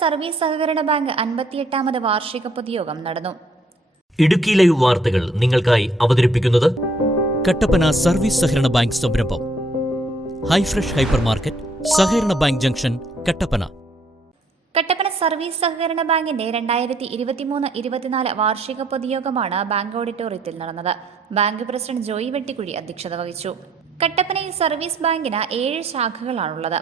Service സഹകരണ bank 58ാമത് വാർഷിക പൊതുയോഗം നടന്നു. ഇടുക്കി ലൈവ് വാർത്തകൾ നിങ്ങൾക്കായി അവതരിപ്പിക്കുന്നത് കട്ടപ്പന സർവീസ് സഹകരണ ബാങ്ക് സംരംഭം ഹൈഫ്രഷ് ഹൈപ്പർ മാർക്കറ്റ്, സഹകരണ bank junction, Kattappana. Kattappana service സഹകരണ ബാങ്കിന്റെ 2023-24 വാർഷിക പൊതുയോഗമാണ് ബാങ്ക് ഓഡിറ്റോറിയത്തിൽ നടന്നത്. ബാങ്ക് പ്രസിഡന്റ് ജോയി വെട്ടിക്കുഴി അധ്യക്ഷത വഹിച്ചു. കട്ടപ്പനയിൽ സർവീസ് ബാങ്കിന് 7 ശാഖകളാണുള്ളത്.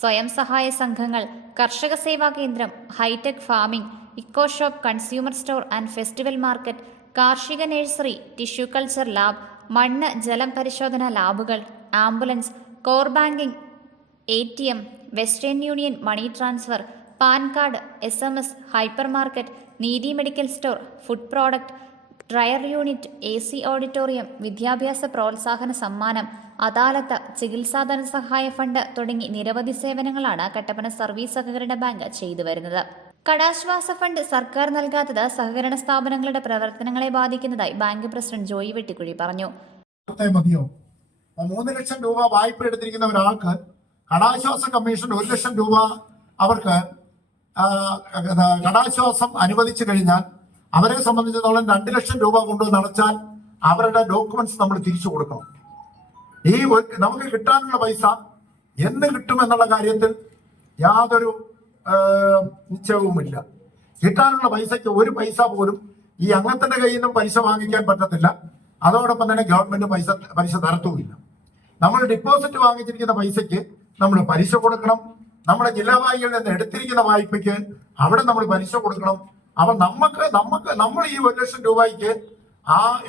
സ്വയം സഹായ സംഘങ്ങൾ, കർഷക സേവാ കേന്ദ്രം, hi-tech farming, eco shop, consumer store and festival market, കാർഷിക നഴ്സറി, ടിഷ്യൂ കൾച്ചർ ലാബ്, മണ്ണ് ജലം പരിശോധന ലാബുകൾ, ambulance, core banking, ATM, western union money transfer, PAN card, SMS, hypermarket, Neethi medical store, food product, dryer unit, AC auditorium, വിദ്യാഭ്യാസ പ്രോത്സാഹന സമ്മാനം, അദാലത്ത്, ചികിത്സാ ധനസഹായ ഫണ്ട് തുടങ്ങി നിരവധി സേവനങ്ങളാണ് കട്ടപ്പന സർവീസ് സഹകരണ ബാങ്ക് ചെയ്തു വരുന്നത്. കടാശ്വാസ ഫണ്ട് സർക്കാർ നൽകാത്തത് സഹകരണ സ്ഥാപനങ്ങളുടെ പ്രവർത്തനങ്ങളെ ബാധിക്കുന്നതായി ബാങ്ക് പ്രസിഡന്റ് ജോയി വെട്ടിക്കുഴി പറഞ്ഞു. 3 ലക്ഷം രൂപ വായ്പ എടുത്തിരിക്കുന്ന ഒരാൾക്ക് കടാശ്വാസ കമ്മീഷൻ 1 ലക്ഷം രൂപ അവർക്ക് കടാശ്വാസം അനുവദിച്ചു കഴിഞ്ഞാൽ അവരെ സംബന്ധിച്ചിടത്തോളം 2 ലക്ഷം രൂപ കൊണ്ടുവന്ന് അടച്ചാൽ അവരുടെ ഡോക്യുമെന്റ്സ് നമ്മൾ തിരിച്ചു കൊടുക്കണം. ഈ നമുക്ക് കിട്ടാനുള്ള പൈസ എന്ന് കിട്ടുമെന്നുള്ള കാര്യത്തിൽ യാതൊരു നിശ്ചയവുമില്ല. കിട്ടാനുള്ള പൈസയ്ക്ക് ഒരു പൈസ പോലും ഈ അംഗത്തിന്റെ കയ്യിൽ നിന്നും പലിശ വാങ്ങിക്കാൻ പറ്റത്തില്ല. അതോടൊപ്പം തന്നെ ഗവൺമെന്റ് പലിശ തരത്തുമില്ല. നമ്മൾ ഡിപ്പോസിറ്റ് വാങ്ങിച്ചിരിക്കുന്ന പൈസയ്ക്ക് നമ്മൾ പലിശ കൊടുക്കണം. നമ്മുടെ ജില്ലാ ബാങ്കുകളിൽ നിന്ന് എടുത്തിരിക്കുന്ന വായ്പയ്ക്ക് അവിടെ നമ്മൾ പലിശ കൊടുക്കണം. അപ്പൊ നമ്മൾ ഈ 1 ലക്ഷം രൂപയ്ക്ക്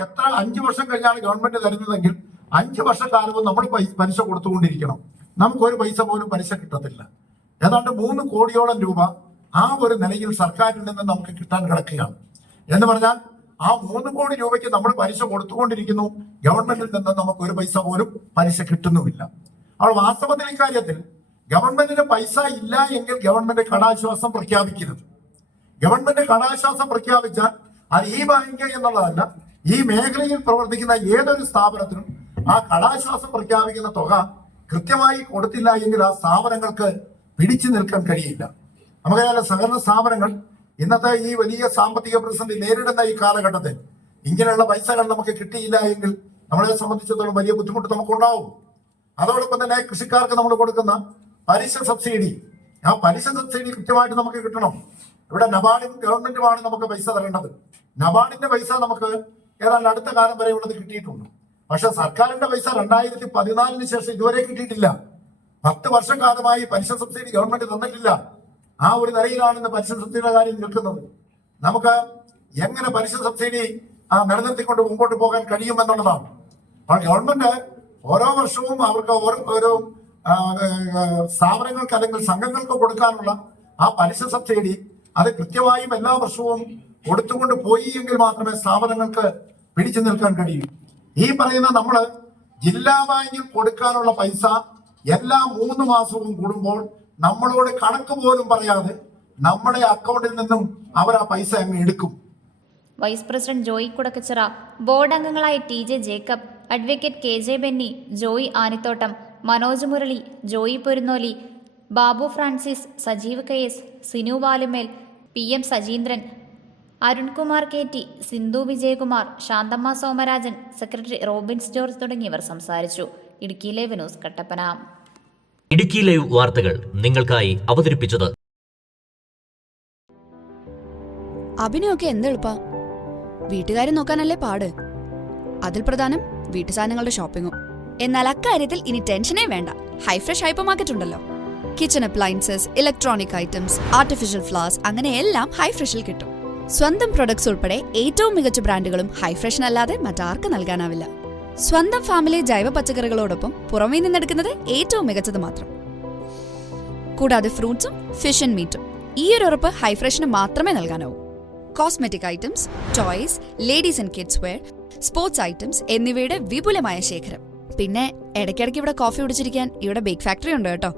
എത്ര 5 വർഷം കഴിഞ്ഞാണ് ഗവൺമെന്റ് തരുന്നതെങ്കിൽ 5 വർഷക്കാലവും നമ്മൾ പലിശ കൊടുത്തുകൊണ്ടിരിക്കണം. നമുക്കൊരു പൈസ പോലും പലിശ കിട്ടത്തില്ല. ഏതാണ്ട് 3 കോടിയോളം രൂപ ആ ഒരു നിലയിൽ സർക്കാരിൽ നിന്ന് നമുക്ക് കിട്ടാൻ കിടക്കുകയാണ്. എന്ന് പറഞ്ഞാൽ ആ 3 കോടി രൂപയ്ക്ക് നമ്മൾ പലിശ കൊടുത്തുകൊണ്ടിരിക്കുന്നു. ഗവൺമെന്റിൽ നിന്ന് നമുക്ക് ഒരു പൈസ പോലും പലിശ കിട്ടുന്നുമില്ല. അപ്പോൾ വാസ്തവത്തിൽ ഇക്കാര്യത്തിൽ ഗവൺമെന്റിന് പൈസ ഇല്ല എങ്കിൽ ഗവൺമെന്റ് കടാശ്വാസം പ്രഖ്യാപിക്കരുത്. ഗവൺമെന്റ് കടാശ്വാസം പ്രഖ്യാപിച്ചാൽ അത് ഈ ബാങ്ക് എന്നുള്ളതല്ല, ഈ മേഖലയിൽ പ്രവർത്തിക്കുന്ന ഏതൊരു സ്ഥാപനത്തിനും ആ കടാശ്വാസം പ്രഖ്യാപിക്കുന്ന തുക കൃത്യമായി കൊടുത്തില്ല എങ്കിൽ ആ സ്ഥാപനങ്ങൾക്ക് പിടിച്ചു നിൽക്കാൻ കഴിയില്ല. നമുക്കറിയാലോ, സഹകരണ സ്ഥാപനങ്ങൾ ഇന്നത്തെ ഈ വലിയ സാമ്പത്തിക പ്രതിസന്ധി നേരിടുന്ന ഈ കാലഘട്ടത്തിൽ ഇങ്ങനെയുള്ള പൈസകൾ നമുക്ക് കിട്ടിയില്ല എങ്കിൽ നമ്മളെ സംബന്ധിച്ചിടത്തോളം വലിയ ബുദ്ധിമുട്ട് നമുക്കുണ്ടാവും. അതോടൊപ്പം തന്നെ കൃഷിക്കാർക്ക് നമ്മൾ കൊടുക്കുന്ന പലിശ സബ്സിഡി, ആ പലിശ സബ്സിഡി കൃത്യമായിട്ട് നമുക്ക് കിട്ടണം. ഇവിടെ നബാർഡും ഗവൺമെന്റുമാണ് നമുക്ക് പൈസ തരേണ്ടത്. നബാർഡിന്റെ പൈസ നമുക്ക് ഏതാണ്ട് അടുത്ത കാലം വരെ ഉള്ളത് കിട്ടിയിട്ടുണ്ട്. പക്ഷെ സർക്കാരിന്റെ പൈസ 2014 ശേഷം ഇതുവരെ കിട്ടിയിട്ടില്ല. 10 വർഷക്കാലമായി പലിശ സബ്സിഡി ഗവൺമെന്റ് തന്നിട്ടില്ല. ആ ഒരു നിലയിലാണ് ഇന്ന് പലിശ സബ്സിഡിയുടെ കാര്യം നിൽക്കുന്നത്. നമുക്ക് എങ്ങനെ പലിശ സബ്സിഡി നിലനിർത്തിക്കൊണ്ട് മുമ്പോട്ട് പോകാൻ കഴിയുമെന്നുള്ളതാണ്. അപ്പോൾ ഗവൺമെന്റ് ഓരോ വർഷവും അവർക്ക് ഓരോ സ്ഥാപനങ്ങൾക്ക് അല്ലെങ്കിൽ സംഘങ്ങൾക്ക് കൊടുക്കാനുള്ള ആ പലിശ സബ്സിഡി അത് കൃത്യമായും എല്ലാ വർഷവും കൊടുത്തുകൊണ്ട് പോയി എങ്കിൽ മാത്രമേ സ്ഥാപനങ്ങൾക്ക് പിടിച്ചു നിൽക്കാൻ കഴിയൂ. ഈ പറയുന്ന നമ്മള് ജില്ലാ ബാങ്കിൽ കൊടുക്കാനുള്ള പൈസ എല്ലാ 3 മാസവും കൂടുമ്പോൾ നമ്മളോട് കണക്ക് പോലും പറയാതെ നമ്മുടെ അക്കൗണ്ടിൽ നിന്നും അവർ ആ പൈസ അങ്ങ് എടുക്കും. Vice president Joy Kudakkachira, board അംഗങ്ങളായ TJ Jacob, advocate KJ Benny, Joy Anithottam, Manoj Murali, Joy Porunnoli, Babu Francis, Sajeev KS, Sinu Valumel, PM Sajeendran, Arunkumar KT, Sindhu Vijayakumar, Santhamma Somarajan, secretary Robins George തുടങ്ങിയവർ സംസാരിച്ചു. Idukki live news, Kattappana. Idukki live വാർത്തകൾ നിങ്ങൾക്കായി അവതരിപ്പിച്ചത് അഭിനയൊക്കെ എന്തെളുപ്പാ, വീട്ടുകാരെ നോക്കാനല്ലേ പാട്. അതിൽ പ്രധാനം വീട്ടു സാധനങ്ങളുടെ ഷോപ്പിങ്ങും. എന്നാൽ അക്കാര്യത്തിൽ ഇനി ടെൻഷനേ വേണ്ട. ഹൈഫ്രഷ് ഹൈപ്പർ മാർക്കറ്റ് ഉണ്ടല്ലോ. Kitchen appliances, electronic items, artificial flowers, അങ്ങനെ എല്ലാം ഹൈഫ്രഷിൽ കിട്ടും. സ്വന്തം പ്രൊഡക്ട്സ് ഉൾപ്പെടെ ഏറ്റവും മികച്ച ബ്രാൻഡുകളും ഹൈഫ്രഷിനല്ലാതെ മറ്റാർക്ക് നൽകാനാവില്ല. സ്വന്തം ഫാമിലി ജൈവ പച്ചക്കറികളോടൊപ്പം പുറമേ നിന്നെടുക്കുന്നത് ഏറ്റവും മികച്ചത് മാത്രം. കൂടാതെ ഫ്രൂട്ട്സും ഫിഷ് ആൻഡ് മീറ്റും. ഈ ഒരു ഉറപ്പ് ഹൈഫ്രഷിന് മാത്രമേ നൽകാനാവൂ. Cosmetic items, toys, ladies and kids wear, sports items എന്നിവയുടെ വിപുലമായ ശേഖരം. പിന്നെ ഇടയ്ക്കിടയ്ക്ക് ഇവിടെ കോഫി കുടിച്ചിരിക്കാൻ ഇവിടെ ബേക്ക് ഫാക്ടറി ഉണ്ട് കേട്ടോ.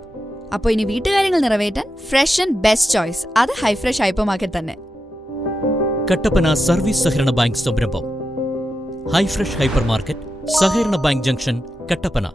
അപ്പോൾ ഇനി വീട്ടുകാര്യങ്ങൾ നിറവേറ്റാൻ ഫ്രഷ് ആൻഡ് ബെസ്റ്റ് ചോയ്സ് അത് ഹൈഫ്രഷ് ഹൈപ്പർ മാർക്കറ്റ് തന്നെ. കട്ടപ്പന സർവീസ് സഹകരണ ബാങ്ക് സംരംഭം ഹൈഫ്രഷ് ഹൈപ്പർ മാർക്കറ്റ്, സഹകരണ ബാങ്ക് ജംഗ്ഷൻ, കട്ടപ്പന.